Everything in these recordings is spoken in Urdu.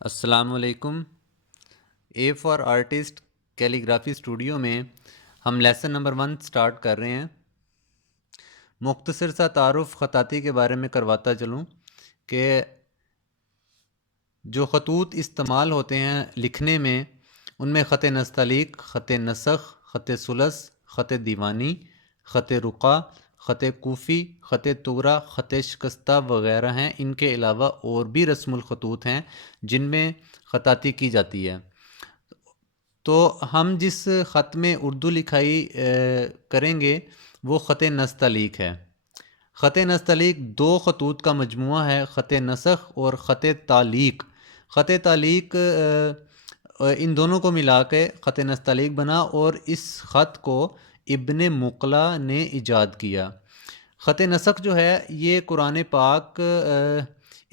السلام علیکم۔ اے فار آرٹسٹ کیلیگرافی اسٹوڈیو میں ہم لیسن نمبر 1 سٹارٹ کر رہے ہیں۔ مختصر سا تعارف خطاطی کے بارے میں کرواتا چلوں کہ جو خطوط استعمال ہوتے ہیں لکھنے میں، ان میں خط نستعلیق، خط نسخ، خط ثلث، خط دیوانی، خط رقعہ، خط کوفی، خط تغرا، خط شکستہ وغیرہ ہیں۔ ان کے علاوہ اور بھی رسم الخطوط ہیں جن میں خطاطی کی جاتی ہے۔ تو ہم جس خط میں اردو لکھائی کریں گے وہ خط نستعلیق ہے۔ خط نستعلیق 2 خطوط کا مجموعہ ہے، خط نسخ اور خط تعلیق۔ خط تعلیق ان دونوں کو ملا کے خط نستعلیق بنا اور اس خط کو ابن مقلہ نے ایجاد کیا۔ خط نسخ جو ہے یہ قرآن پاک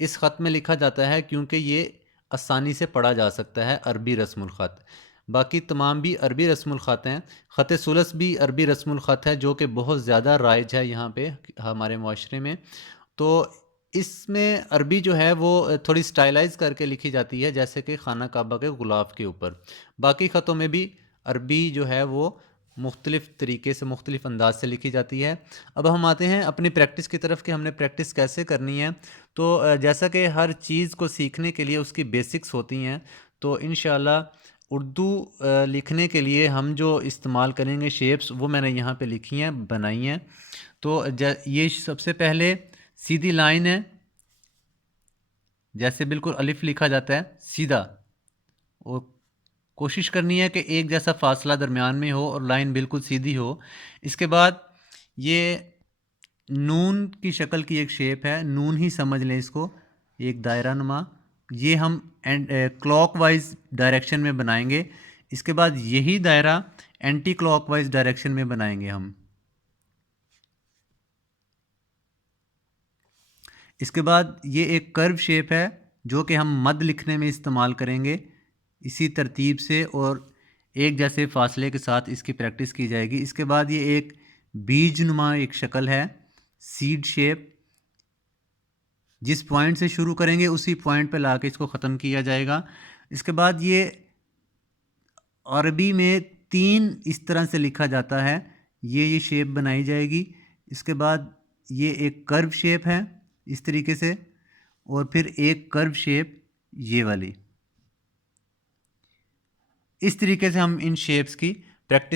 اس خط میں لکھا جاتا ہے کیونکہ یہ آسانی سے پڑھا جا سکتا ہے، عربی رسم الخط۔ باقی تمام بھی عربی رسم الخط ہیں۔ خط ثلث بھی عربی رسم الخط ہے جو کہ بہت زیادہ رائج ہے یہاں پہ ہمارے معاشرے میں۔ تو اس میں عربی جو ہے وہ تھوڑی سٹائلائز کر کے لکھی جاتی ہے، جیسے کہ خانہ کعبہ کے غلاف کے اوپر۔ باقی خطوں میں بھی عربی جو ہے وہ مختلف طریقے سے، مختلف انداز سے لکھی جاتی ہے۔ اب ہم آتے ہیں اپنی پریکٹس کی طرف کہ ہم نے پریکٹس کیسے کرنی ہے۔ تو جیسا کہ ہر چیز کو سیکھنے کے لیے اس کی بیسکس ہوتی ہیں، تو انشاءاللہ اردو لکھنے کے لیے ہم جو استعمال کریں گے شیپس وہ میں نے یہاں پہ لکھی ہیں، بنائی ہیں۔ تو یہ سب سے پہلے سیدھی لائن ہے، جیسے بالکل الف لکھا جاتا ہے سیدھا، اور کوشش کرنی ہے کہ ایک جیسا فاصلہ درمیان میں ہو اور لائن بالکل سیدھی ہو۔ اس کے بعد یہ نون کی شکل کی ایک شیپ ہے، نون ہی سمجھ لیں اس کو، ایک دائرہ نما۔ یہ ہم کلاک وائز ڈائریکشن میں بنائیں گے۔ اس کے بعد یہی دائرہ اینٹی کلاک وائز ڈائریکشن میں بنائیں گے ہم۔ اس کے بعد یہ ایک کرو شیپ ہے جو کہ ہم مد لکھنے میں استعمال کریں گے، اسی ترتیب سے اور ایک جیسے فاصلے کے ساتھ اس کی پریکٹس کی جائے گی۔ اس کے بعد یہ ایک بیج نما ایک شکل ہے، سیڈ شیپ، جس پوائنٹ سے شروع کریں گے اسی پوائنٹ پہ لا کے اس کو ختم کیا جائے گا۔ اس کے بعد یہ عربی میں 3 اس طرح سے لکھا جاتا ہے، یہ شیپ بنائی جائے گی۔ اس کے بعد یہ ایک کرو شیپ ہے اس طریقے سے، اور پھر ایک کرو شیپ یہ والی۔ اس طریقے سے ہم ان شیپس کی پریکٹس